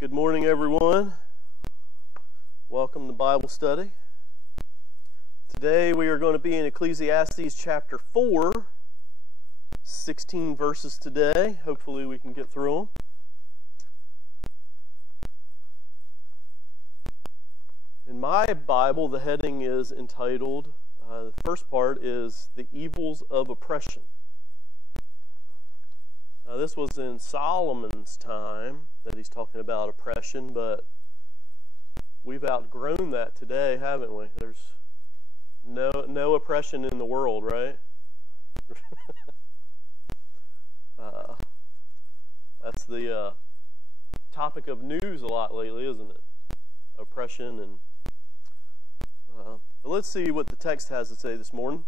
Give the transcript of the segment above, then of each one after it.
Good morning, everyone. Welcome to Bible study. Today we are going to be in Ecclesiastes chapter 4, 16 verses today. Hopefully we can get through them. In my Bible, the heading is entitled, the first part is The Evils of Oppression. Now, this was in Solomon's time that he's talking about oppression, but we've outgrown that today, haven't we? There's no oppression in the world, right? That's the topic of news a lot lately, isn't it? Oppression. And let's see what the text has to say this morning.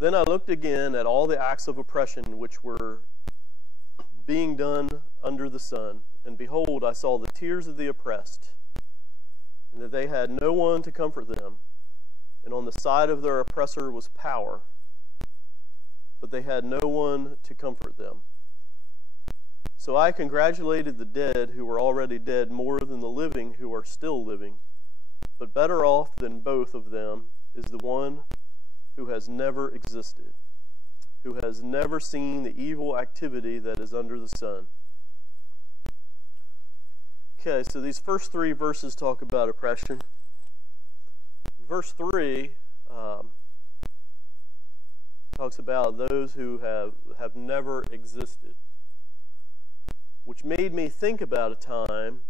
Then I looked again at all the acts of oppression which were being done under the sun, and behold, I saw the tears of the oppressed, and that they had no one to comfort them, and on the side of their oppressor was power, but they had no one to comfort them. So I congratulated the dead who were already dead more than the living who are still living, but better off than both of them is the one who has never existed, who has never seen the evil activity that is under the sun. Okay, so these first three verses talk about oppression. Verse 3 talks about those who have never existed, which made me think about a time.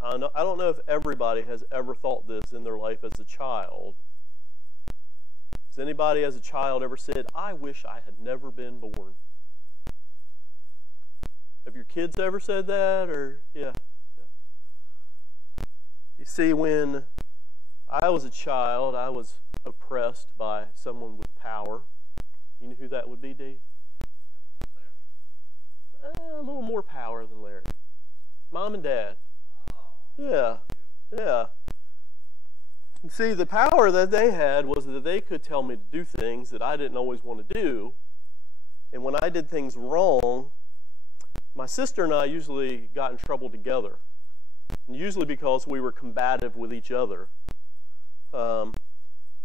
I don't know if everybody has ever thought this in their life as a child. Has anybody as a child ever said, I wish I had never been born? Have your kids ever said that? Or yeah. You see, when I was a child, I was oppressed by someone with power. You know who that would be, Dave? A little more power than Larry. Mom and Dad. Yeah. And see, the power that they had was that they could tell me to do things that I didn't always want to do. And when I did things wrong, my sister and I usually got in trouble together. And usually because we were combative with each other. And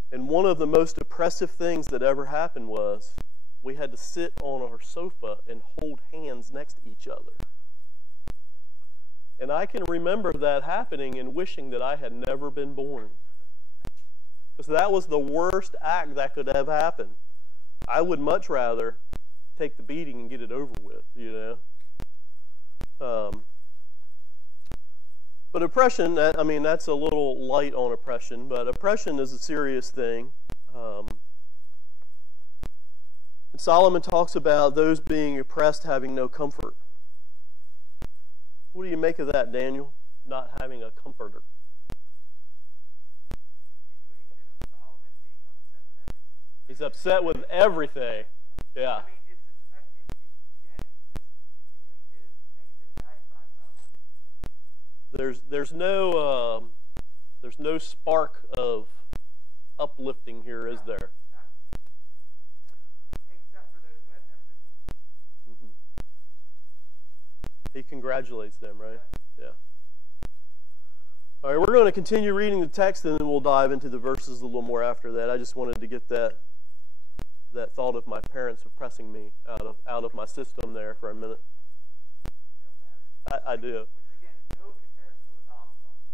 one of the most oppressive things that ever happened was we had to sit on our sofa and hold hands next to each other. And I can remember that happening and wishing that I had never been born. Because that was the worst act that could have happened. I would much rather take the beating and get it over with, you know. But oppression, that's a little light on oppression, but oppression is a serious thing. And Solomon talks about those being oppressed having no comfort. What do you make of that, Daniel? Not having a comforter. He's upset with everything. Yeah. There's no spark of uplifting here, is there? Except for those who had never been born. He congratulates them, right? Yeah. All right, we're going to continue reading the text, and then we'll dive into the verses a little more after that. I just wanted to get that thought of my parents oppressing me out of my system there for a minute. I do. Which again, no comparison with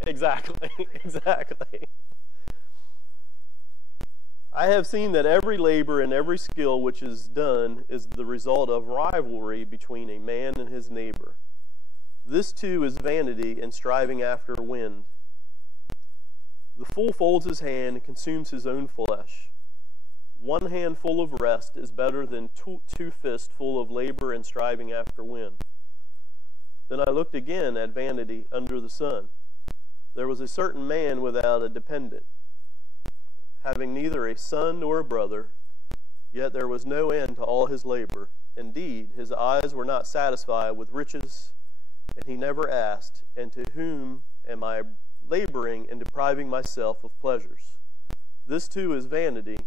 Amazon. Exactly. I have seen that every labor and every skill which is done is the result of rivalry between a man and his neighbor. This too is vanity and striving after wind. The fool folds his hand and consumes his own flesh. One hand full of rest is better than two fists full of labor and striving after wind. Then I looked again at vanity under the sun. There was a certain man without a dependent, having neither a son nor a brother, yet there was no end to all his labor. Indeed, his eyes were not satisfied with riches, and he never asked, and to whom am I laboring and depriving myself of pleasures? This too is vanity,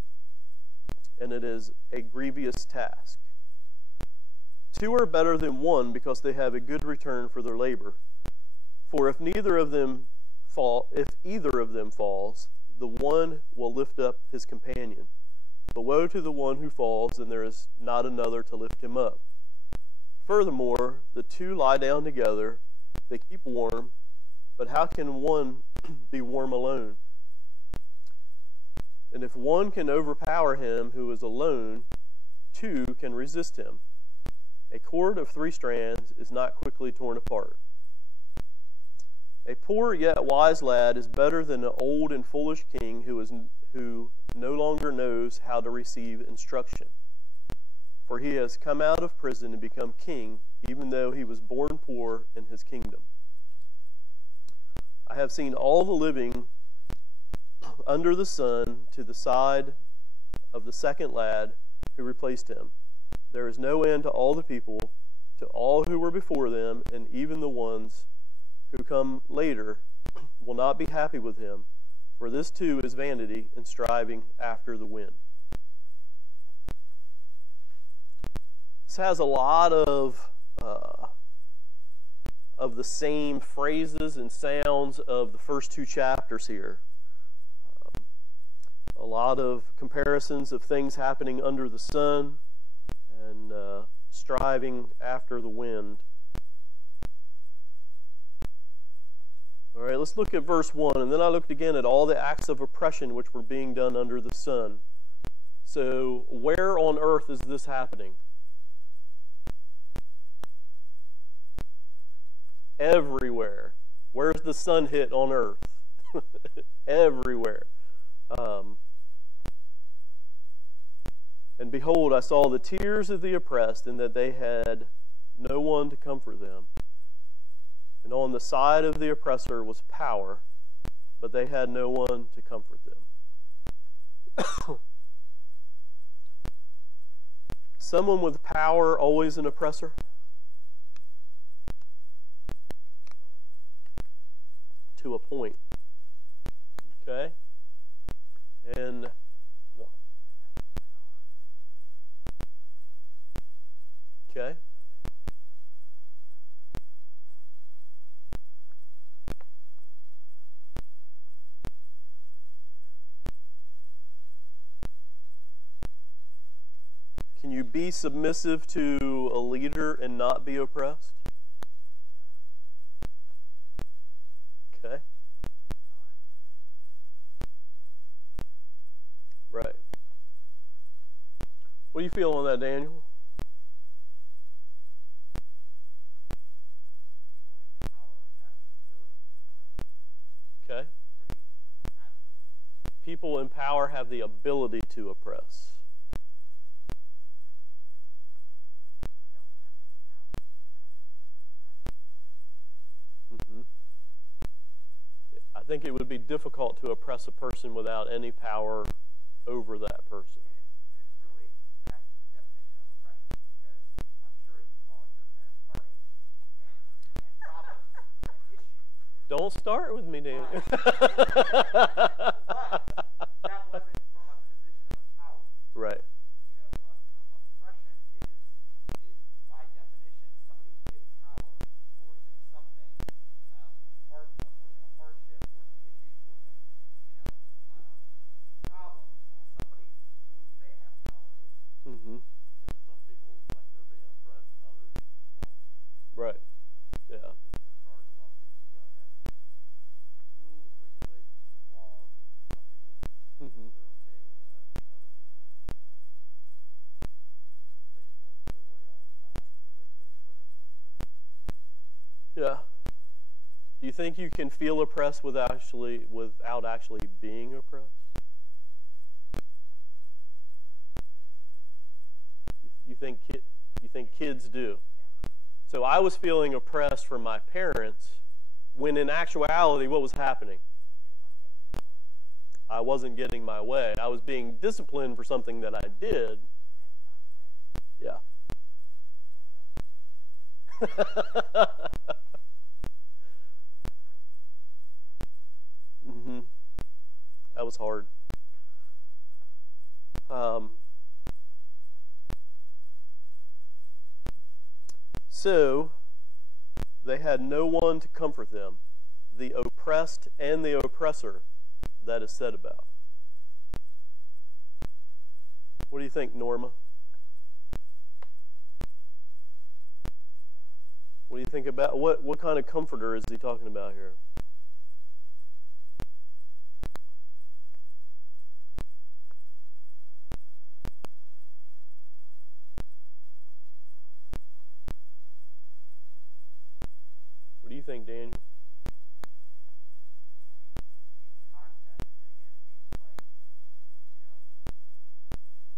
and it is a grievous task. Two are better than one because they have a good return for their labor. For if either of them falls, the one will lift up his companion. But woe to the one who falls, and there is not another to lift him up. Furthermore, the two lie down together, they keep warm, but how can one be warm alone? And if one can overpower him who is alone, two can resist him. A cord of 3 strands is not quickly torn apart. A poor yet wise lad is better than an old and foolish king who no longer knows how to receive instruction. For he has come out of prison and become king, even though he was born poor in his kingdom. I have seen all the living under the sun to the side of the second lad who replaced him. There is no end to all the people, to all who were before them, and even the ones who come later will not be happy with him, for this too is vanity and striving after the wind. This has a lot of the same phrases and sounds of the first 2 chapters here. A lot of comparisons of things happening under the sun and striving after the wind. All right, let's look at verse 1, and then I looked again at all the acts of oppression which were being done under the sun. So, where on earth is this happening? Everywhere. Where's the sun hit on earth? Everywhere. And behold, I saw the tears of the oppressed, and that they had no one to comfort them. And on the side of the oppressor was power, but they had no one to comfort them. Someone with power always an oppressor? To a point. Okay? And okay. Can you be submissive to a leader and not be oppressed? Okay. Right. What do you feel on that, Daniel? Okay. People in power have the ability to oppress. I think it would be difficult to oppress a person without any power over that person. And it's really back to the definition of oppression, because I'm sure you called your parents' heartache and problems and issues. Don't start with me, Dan. But that wasn't from a position of power. Right. You know, oppression is by definition somebody with power forcing something, forcing a hardship, forcing issues, forcing problems on somebody whom they have power over. Mm-hmm. Yeah, some people think they're being oppressed and others won't. Right. Yeah. Because you're in charge of a lot of people, you got to have rules, regulations, and laws. And some people, Mm-hmm. they're okay with that. Other people, they just want their way all the time, so they feel oppressed. Yeah. Do you think you can feel oppressed without actually being oppressed? You think kids do? So I was feeling oppressed from my parents when in actuality what was happening? I wasn't getting my way. I was being disciplined for something that I did. Yeah. Mm-hmm. That was hard. So they had no one to comfort them, the oppressed and the oppressor, that is said about. What do you think, Norma? What do you think about what kind of comforter is he talking about here? What do you think, Daniel?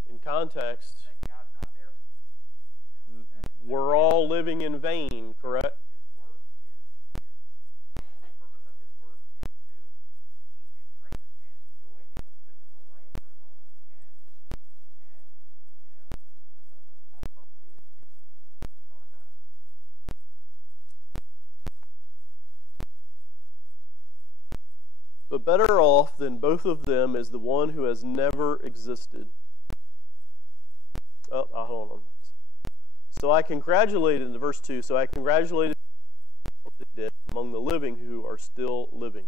In context, that God's not there for them. we're all living in vain, correct? His work the only purpose of his work is to eat and drink and enjoy his physical life for as long as he can. And, that's part of the issue. We don't have that. But better off than both of them is the one who has never existed. Hold on. So I congratulated, in verse 2, so I congratulated among the living who are still living.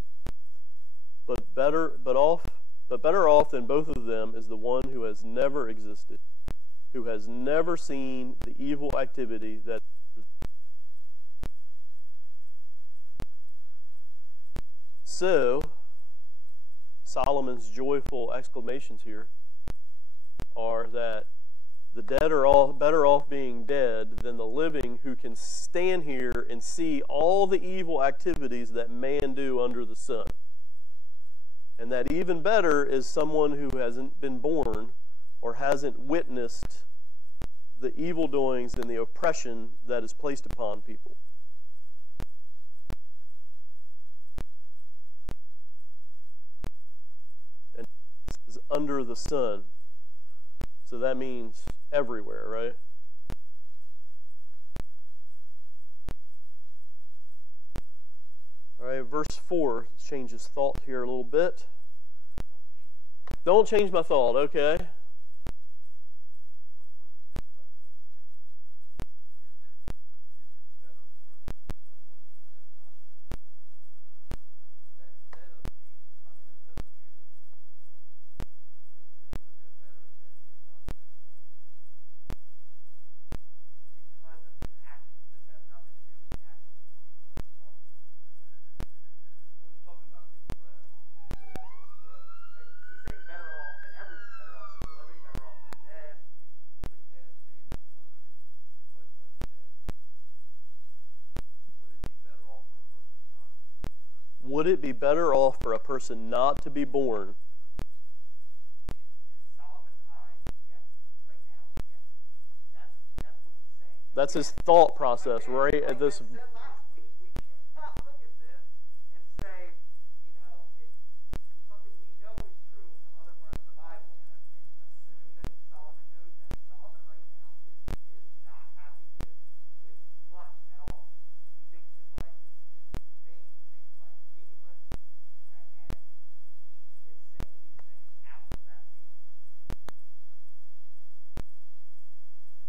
But better off than both of them is the one who has never existed, who has never seen the evil activity that. So, Solomon's joyful exclamations here are that the dead are all better off being dead than the living who can stand here and see all the evil activities that man do under the sun. And that even better is someone who hasn't been born or hasn't witnessed the evil doings and the oppression that is placed upon people. And this is under the sun. So that means everywhere, right? All right, verse 4 changes thought here a little bit. Don't change my thought, okay? Would it be better off for a person not to be born? In Solomon's eyes, yes. Right now, yes. That's what he's saying. That's his thought process, right? At this. Like I said last week, we cannot look at this and say, it's something we know is true from other parts of the Bible, and assume that Solomon knows that. Solomon right now is not happy with much at all. He thinks his life is vain. He thinks his life is meaningless, and he is saying these things out of that feeling.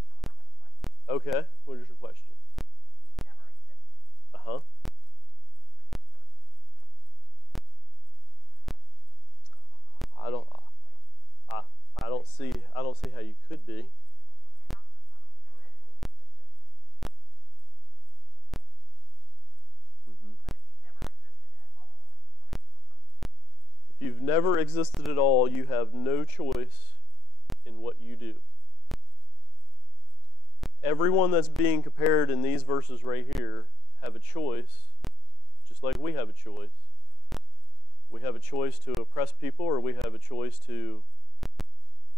Oh, I have a question. Okay, what is your question? If he's never existed, Uh-huh. are you the first? I don't see how you could be. And I'm assuming he's existed. Mm-hmm. But if he's never existed at all, are you a person? If you've never existed at all, you have no choice in what you do. Everyone that's being compared in these verses right here have a choice, just like we have a choice. We have a choice to oppress people, or we have a choice to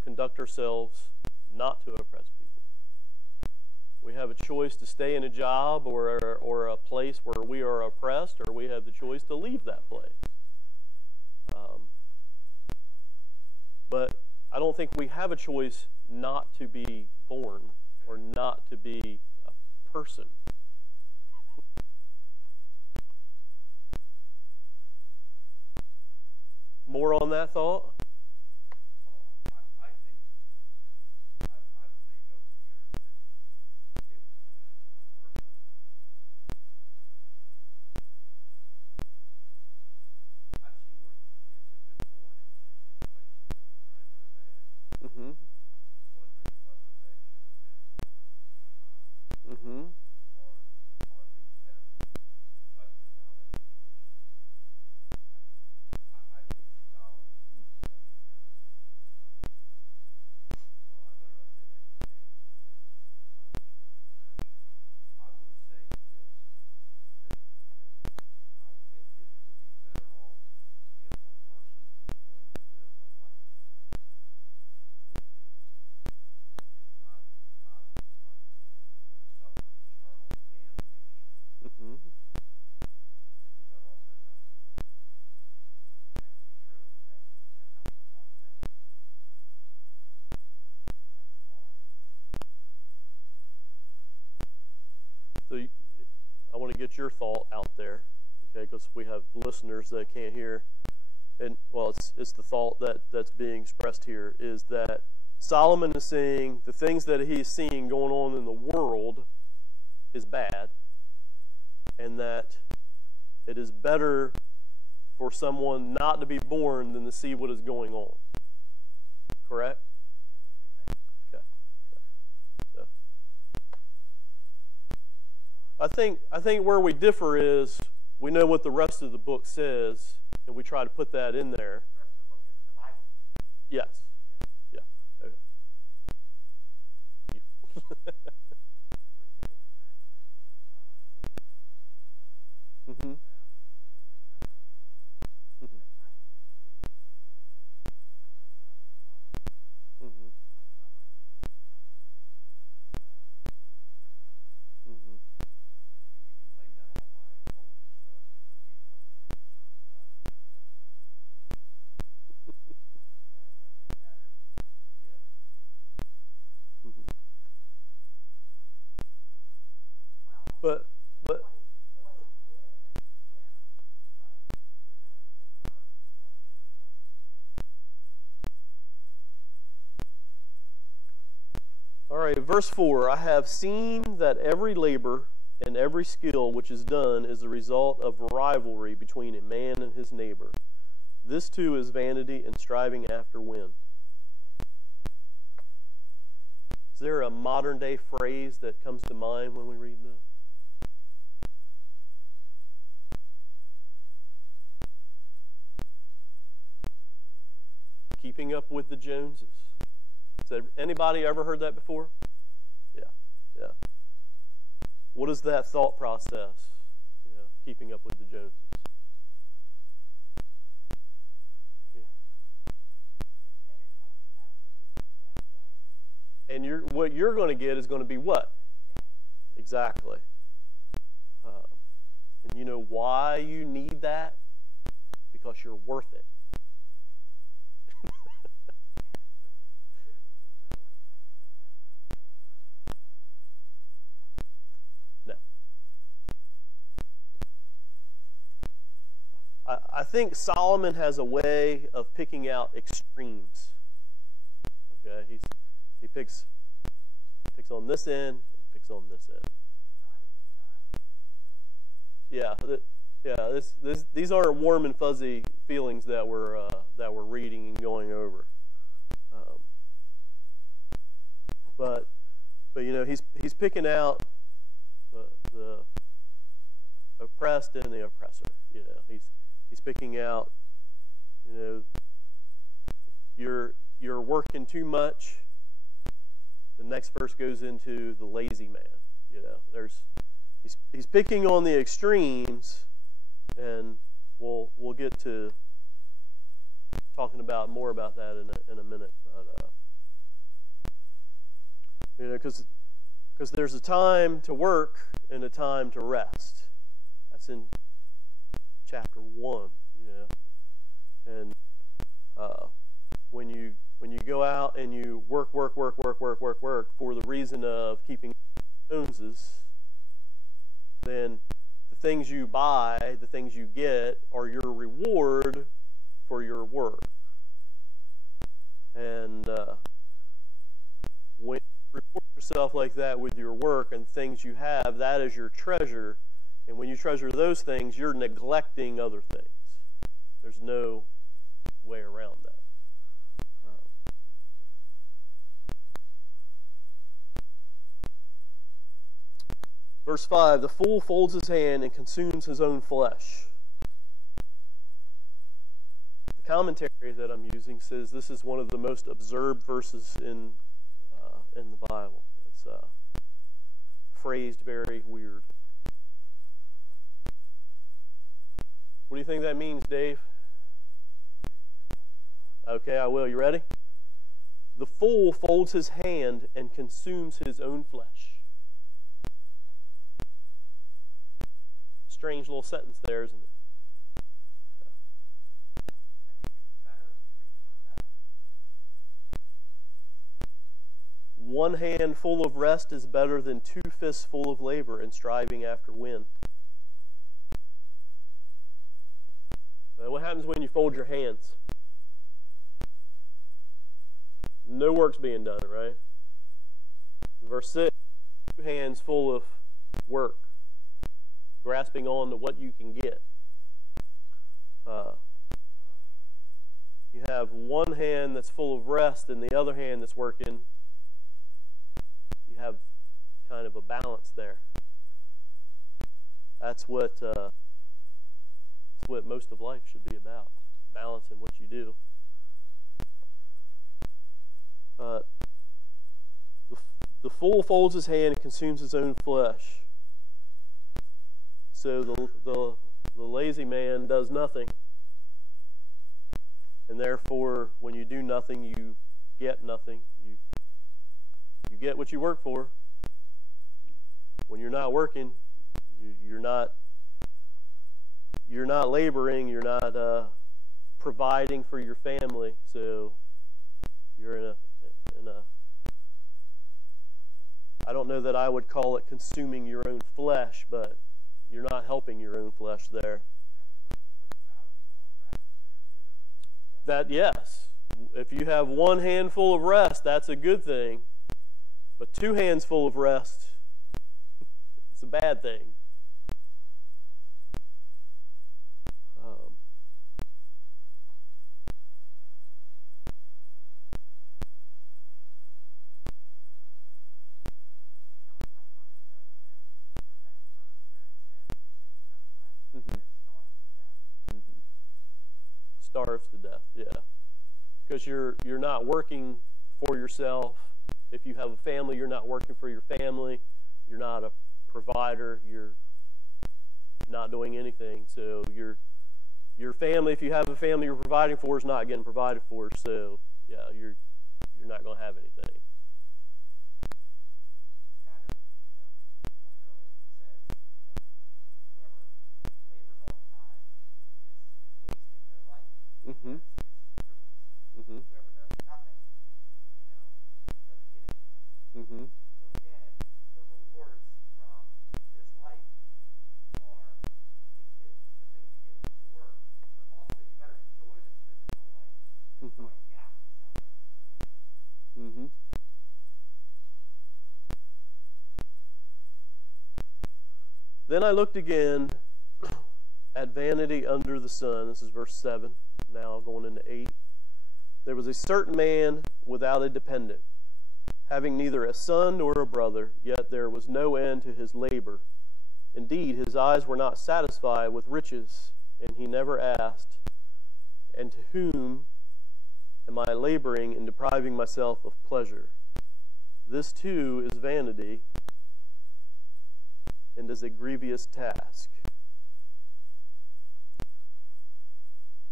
conduct ourselves not to oppress people. We have a choice to stay in a job or a place where we are oppressed, or we have the choice to leave that place. But I don't think we have a choice not to be born or not to be a person. More on that thought? I think, I've believed over the years that if a person get your thought out there, okay? Because we have listeners that can't hear, and well, it's the thought that's being expressed here is that Solomon is saying the things that he's seeing going on in the world is bad, and that it is better for someone not to be born than to see what is going on. Correct? Okay. Yeah. I think where we differ is we know what the rest of the book says, and we try to put that in there. The rest of the book isn't the Bible. Yes. Yeah. Okay. Mm-hmm. Mm-hmm. Mm-hmm. Mm-hmm. And you can blame that on my oldest son because he's the one that brings the service that I remember that from. Mm-hmm. But all right, verse 4, I have seen that every labor and every skill which is done is the result of rivalry between a man and his neighbor. This too is vanity and striving after wind. Is there a modern day phrase that comes to mind when we read this? Keeping up with the Joneses. Has anybody ever heard that before? Yeah, yeah. What is that thought process? You know, keeping up with the Joneses. Yeah. And what you're going to get is going to be what? Exactly. And you know why you need that? Because you're worth it. I think Solomon has a way of picking out extremes. Okay, he picks on this end, and picks on this end. Yeah, these aren't warm and fuzzy feelings that we're reading and going over. But you know, he's picking out the oppressed and the oppressor. You know, he's picking out, you know, you're working too much. The next verse goes into the lazy man. You know, he's picking on the extremes, and we'll get to talking about more about that in a minute. But you know, because there's a time to work and a time to rest. That's in chapter 1, you know. And when you go out and you work for the reason of keeping Joneses, then the things you buy, the things you get, are your reward for your work. And when you reward yourself like that with your work and things you have, that is your treasure. And when you treasure those things, you're neglecting other things. There's no way around that. Verse 5, the fool folds his hand and consumes his own flesh. The commentary that I'm using says this is one of the most observed verses in the Bible. It's phrased very weird. What do you think that means, Dave? Okay, I will. You ready? The fool folds his hand and consumes his own flesh. Strange little sentence there, isn't it? I think it's better when you read the verse after. One hand full of rest is better than 2 fists full of labor and striving after wind. What happens when you fold your hands? No work's being done, right? Verse 6, 2 hands full of work, grasping on to what you can get. You have one hand that's full of rest and the other hand that's working. You have kind of a balance there. That's what most of life should be about, balance in what you do. The fool folds his hand and consumes his own flesh. So the lazy man does nothing. And therefore, when you do nothing, you get nothing. You get what you work for. When you're not working, you're not laboring. You're not providing for your family. So you're in a. I don't know that I would call it consuming your own flesh, but you're not helping your own flesh there. That, yes, if you have one handful of rest, that's a good thing. But 2 hands full of rest, it's a bad thing. Starves to death, yeah. Because you're not working for yourself. If you have a family, you're not working for your family. You're not a provider. You're not doing anything. So your family, if you have a family you're providing for, is not getting provided for. So yeah, you're not going to have anything. Kind of, your point earlier, it says, whoever labors all the time is wasting their life. Mm-hmm. It's frivolous. Mm-hmm. Whoever does nothing, doesn't get anything. Mm-hmm. So again, the rewards from this life are the things you get from your work, but also you better enjoy this physical life. That's all you got. Sounds like what he said. Mm-hmm. Then I looked again at vanity under the sun. This is verse 7. Now going into 8. There was a certain man without a dependent, having neither a son nor a brother, yet there was no end to his labor. Indeed, his eyes were not satisfied with riches, and he never asked, "And to whom am I laboring and depriving myself of pleasure?" This too is vanity and is a grievous task.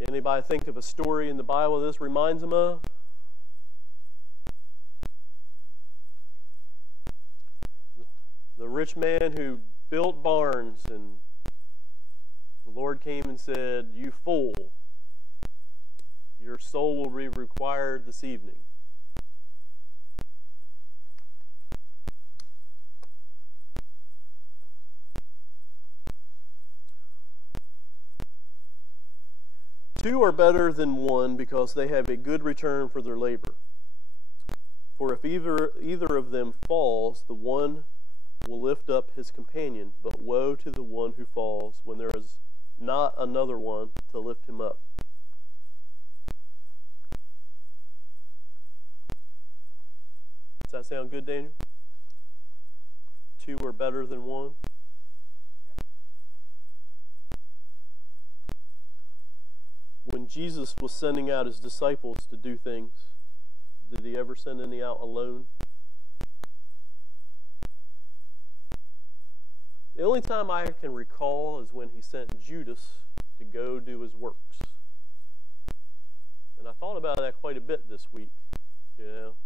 Anybody think of a story in the Bible this reminds them of? The rich man who built barns, and the Lord came and said, "You fool, your soul will be required this evening." Two are better than one because they have a good return for their labor. For if either of them falls, the one will lift up his companion, but woe to the one who falls when there is not another one to lift him up. Does that sound good, Daniel? Two are better than one. When Jesus was sending out his disciples to do things, did he ever send any out alone? The only time I can recall is when he sent Judas to go do his works. And I thought about that quite a bit this week, of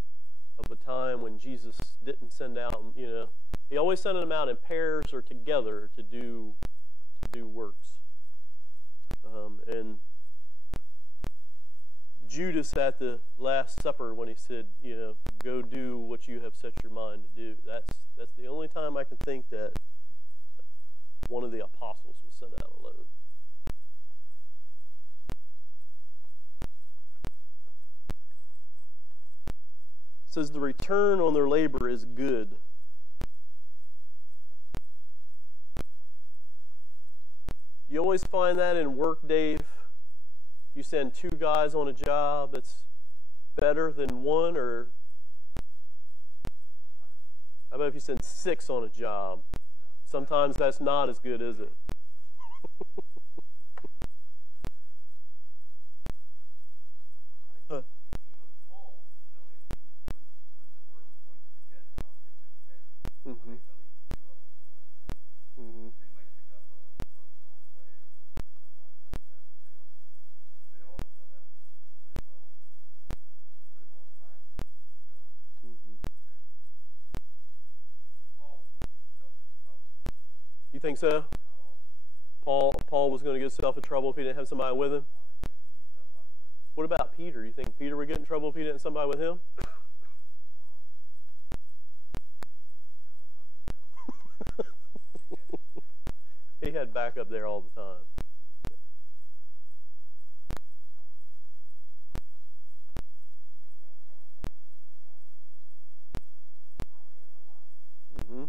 a time when Jesus didn't send out, he always sent them out in pairs or together to do works. And Judas at the Last Supper, when he said, go do what you have set your mind to do. That's the only time I can think that one of the apostles was sent out alone. says the return on their labor is good. You always find that in work, Dave. If you send 2 guys on a job, it's better than 1, or how about if you send 6 on a job? Sometimes that's not as good, is it? Mm-hmm. Mm-hmm. You think so? Paul was going to get himself in trouble if he didn't have somebody with him? What about Peter? You think Peter would get in trouble if he didn't have somebody with him? He had backup there all the time. Mm-hmm.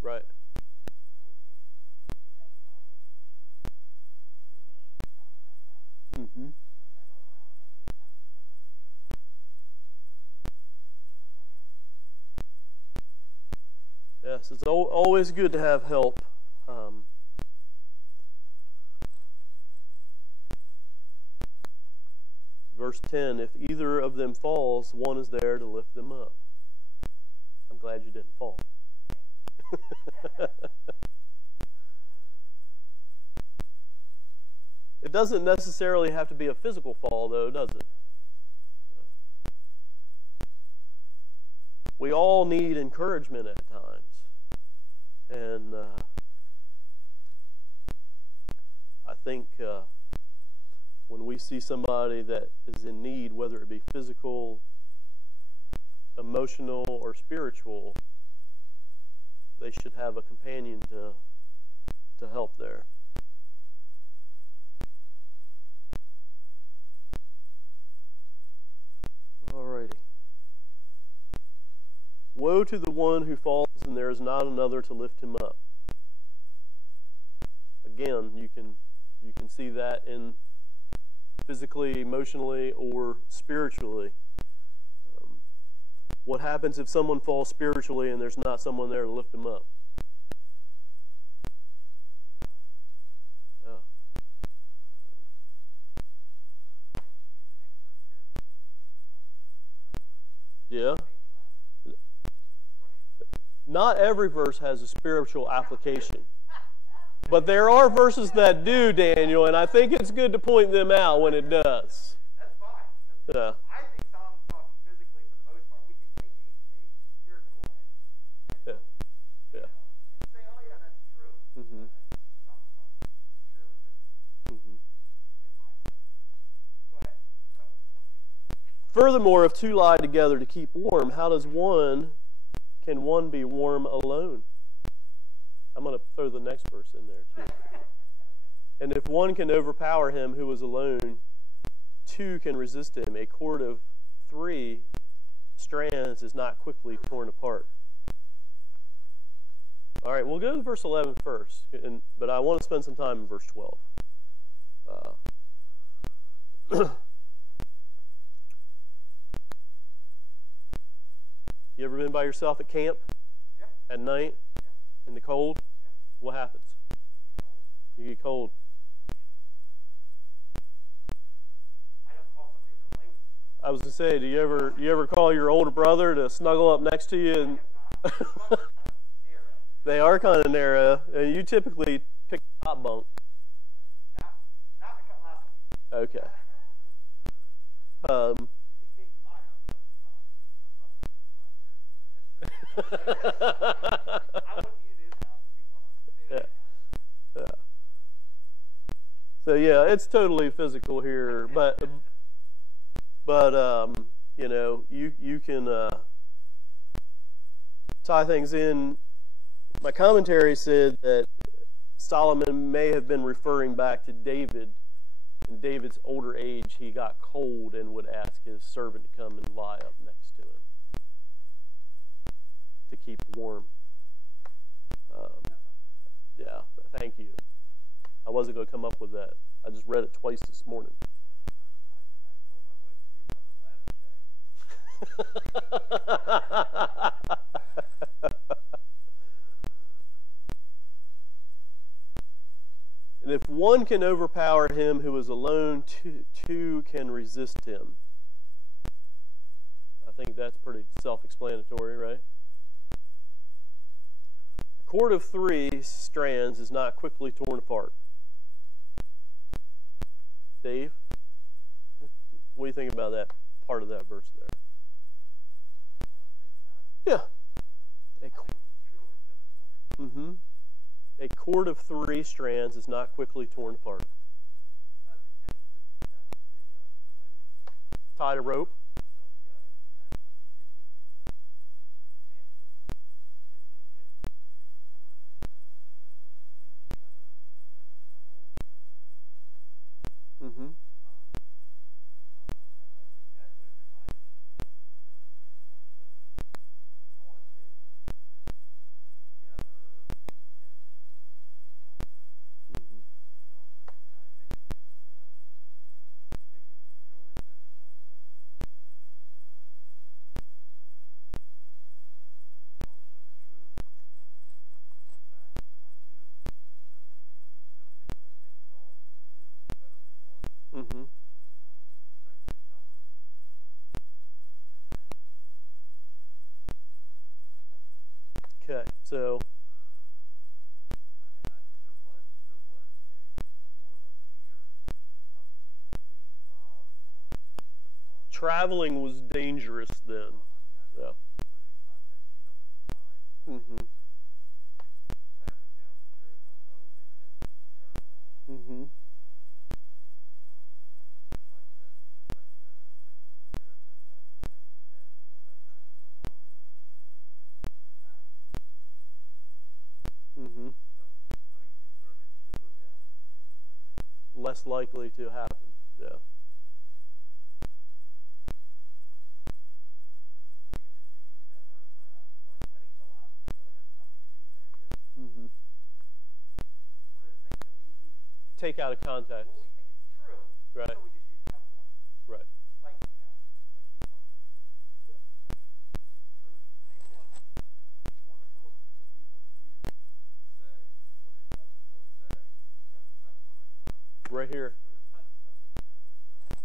Right. Mm-hmm. Yes, it's always good to have help. Verse 10, if either of them falls, one is there to lift them up. I'm glad you didn't fall. It doesn't necessarily have to be a physical fall, though, does it? We all need encouragement at times. And I think when we see somebody that is in need, whether it be physical, emotional, or spiritual, they should have a companion to help there. Alrighty. Woe to the one who falls and there is not another to lift him up. Again, you can see that in physically, emotionally, or spiritually. What happens if someone falls spiritually and there's not someone there to lift them up? Yeah. Not every verse has a spiritual application. But there are verses that do, Daniel, and I think it's good to point them out when it does. That's fine. Yeah. I think Solomon's talking physically for the most part. We can take a spiritual and mental, Yeah. and say, oh yeah, that's true. Mm-hmm. I think Solomon's talking purely physical. Mm-hmm. His mindset. Go ahead. Furthermore, if 2 lie together to keep warm, how can one be warm alone? I'm going to throw the next verse in there too. And if one can overpower him who is alone, 2 can resist him. A cord of 3 strands is not quickly torn apart. All right, we'll go to verse 11 first, but I want to spend some time in verse 12. You ever been by yourself at camp? Yep. At night? Yep. In the cold? Yep. What happens? You get cold. I don't call somebody to lay with me. I was going to say, do you ever call your older brother to snuggle up next to you? And they are kind of narrow. And you typically pick the top bunk. Not the last one. Okay. If he came to my house, that was fine. I wouldn't use his house. It'd be warmer. Yeah. So yeah, it's totally physical here, but you know, you can tie things in My commentary said that Solomon may have been referring back to David. In David's older age, he got cold and would ask his servant to come and lie up next to him to keep warm. Yeah, thank you. I wasn't going to come up with that. I just read it twice this morning. And if one can overpower him who is alone, two can resist him. I think that's pretty self-explanatory, right? A cord of 3 strands is not quickly torn apart. Dave, what do you think about that part of that verse there? Yeah. A cord of 3 strands is not quickly torn apart. Tied a rope. Mm-hmm. Mm-hmm. Okay, so traveling was dangerous then. Yeah. Mm-hmm. Mm-hmm. Mm-hmm. Less likely to happen. Yeah. Mm-hmm. Take out of context. Well, we think it's true, Right. so we just use it how we want. Right. Like, you know, like you talked about. Yeah. I mean, it's true. Hey, look, if you want a book for people to use to say what it doesn't really say, you've got the best one right in front of you. Right here. There's tons of stuff in here that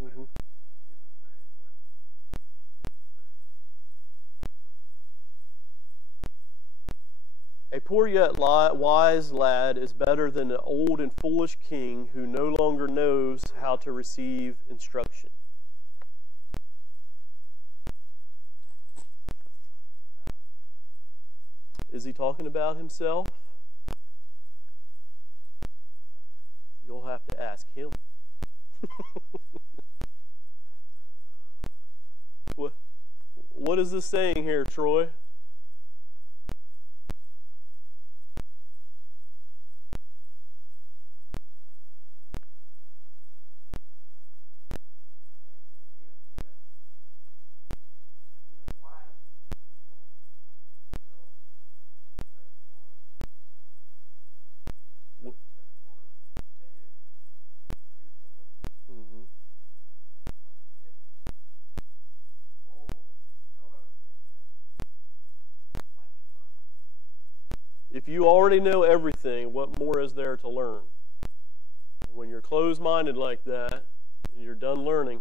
Mm-hmm. isn't saying what Jesus is saying, and vice versa. A poor yet wise lad is better than an old and foolish king who no longer knows how to receive instruction. Is he talking about himself? You'll have to ask him. What is this saying here, Troy? Mm-hmm. If you already know everything, what more is there to learn? And when you're closed-minded like that, and you're done learning,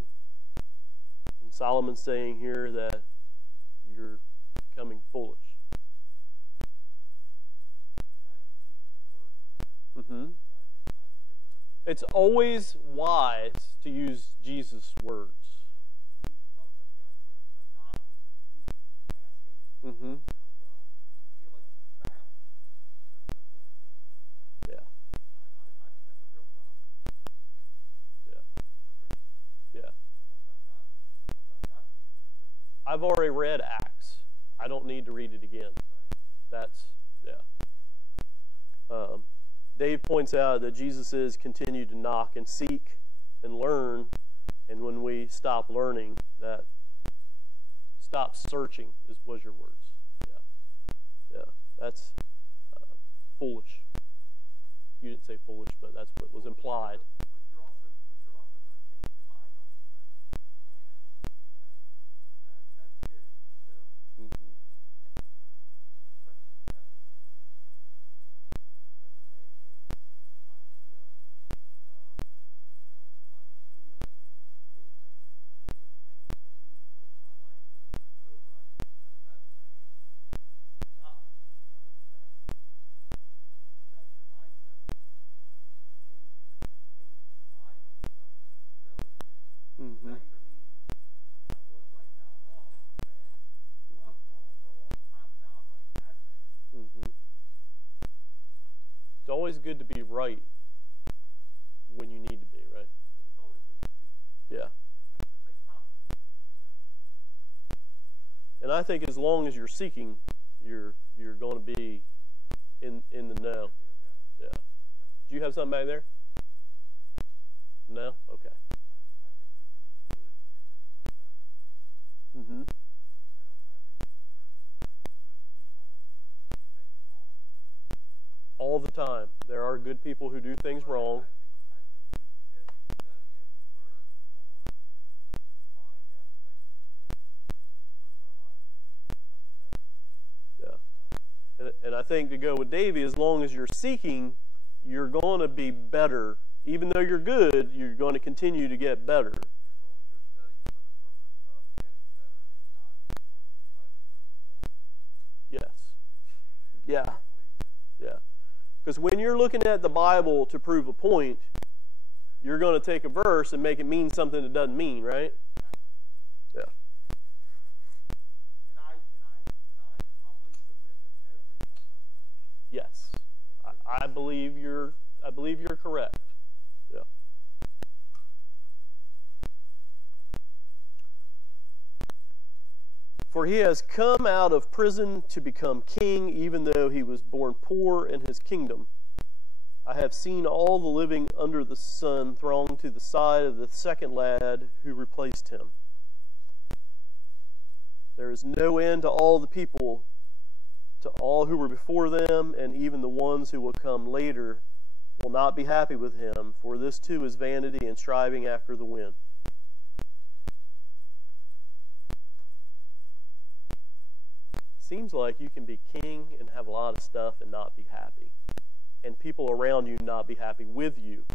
and Solomon's saying here that you're becoming foolish. Mm-hmm. It's always wise to use Jesus' words. Mm-hmm. Yeah. Yeah. Yeah. I've already read Acts. I don't need to read it again. That's, yeah. Dave points out that Jesus is continue to knock and seek and learn, and when we stop learning, that stop searching was your words. Yeah, that's foolish. You didn't say foolish, but that's what was implied. But you're also going to change your mind on some things, and that's scary to people too. Mm-hmm. Especially when you have this SMA-based idea of, I'm accumulating good things to do and things to believe over my life, so that when it's over, I can present a resume to God. If that's your mindset, then changing your mind on stuff is really scary. Mm-hmm. That either means I was right, now I'm wrong, bad. Well, I was wrong for a long time, and now I'm right, that's bad. Mm-hmm. It's always good to be right when you need to be, right? I think it's always good to see. Yeah. Jesus makes promises to people to do that. And I think as long as you're seeking, you're going to be in the know. Yeah. Do you have something back there? No? Okay. I think we can be good and then become better. Mm-hmm. I think there's good people who do things wrong. All the time. There are good people who do things wrong. I think we can, as we study and we learn more and we find out things that improve our lives, then we can become better. Yeah. And I think to go with Davey, as long as you're seeking, you're going to be better. Even though you're good, you're going to continue to get better. As long as you're studying for the purpose of getting better and not for trying to prove a point. Yes. Yeah. Yeah. Because when you're looking at the Bible to prove a point, you're going to take a verse and make it mean something it doesn't mean, right? Yeah. And I humbly submit that everyone does that. Yes. I believe you're correct. Yeah. For he has come out of prison to become king, even though he was born poor in his kingdom. I have seen all the living under the sun throng to the side of the second lad who replaced him. There is no end to all the people, to all who were before them, and even the ones who will come later will not be happy with him, for this too is vanity and striving after the wind. Seems like you can be king and have a lot of stuff and not be happy, and people around you not be happy with you.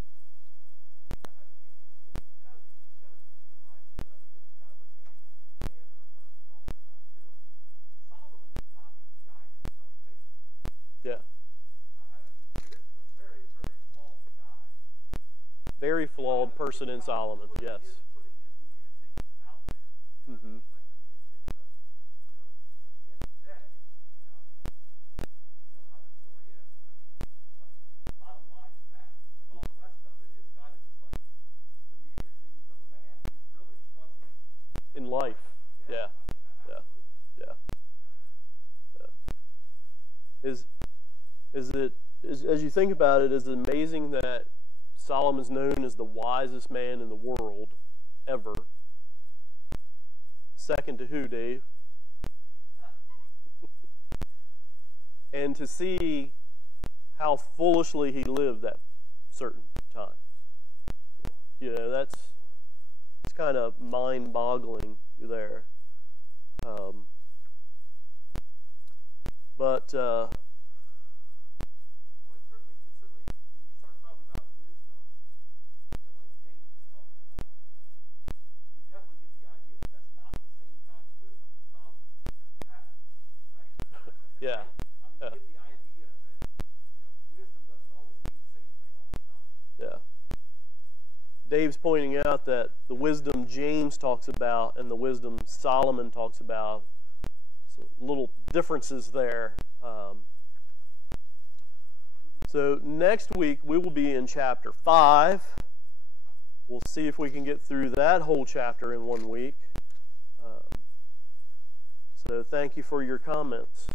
Yeah. This is a very, very flawed guy. Very flawed person in Solomon, yes. Putting his musings out there. Mm-hmm. At the end of the day, you know how this story ends, but the bottom line is that. All the rest of it is kind of just like the musings of a man who's really struggling In life, yeah. Yeah. Yeah. As you think about it, is it amazing that Solomon's known as the wisest man in the world ever? Second to who, Dave? And to see how foolishly he lived at certain times. That's kind of mind-boggling there. But Well, it certainly, when you start talking about wisdom, that like James was talking about, you definitely get the idea that that's not the same kind of wisdom that Solomon has, right? yeah. I mean, you get the idea that, wisdom doesn't always mean the same thing all the time. Yeah. Dave's pointing out that the wisdom James talks about and the wisdom Solomon talks about, so little differences there. So next week we will be in chapter 5. We'll see if we can get through that whole chapter in 1 week. So thank you for your comments.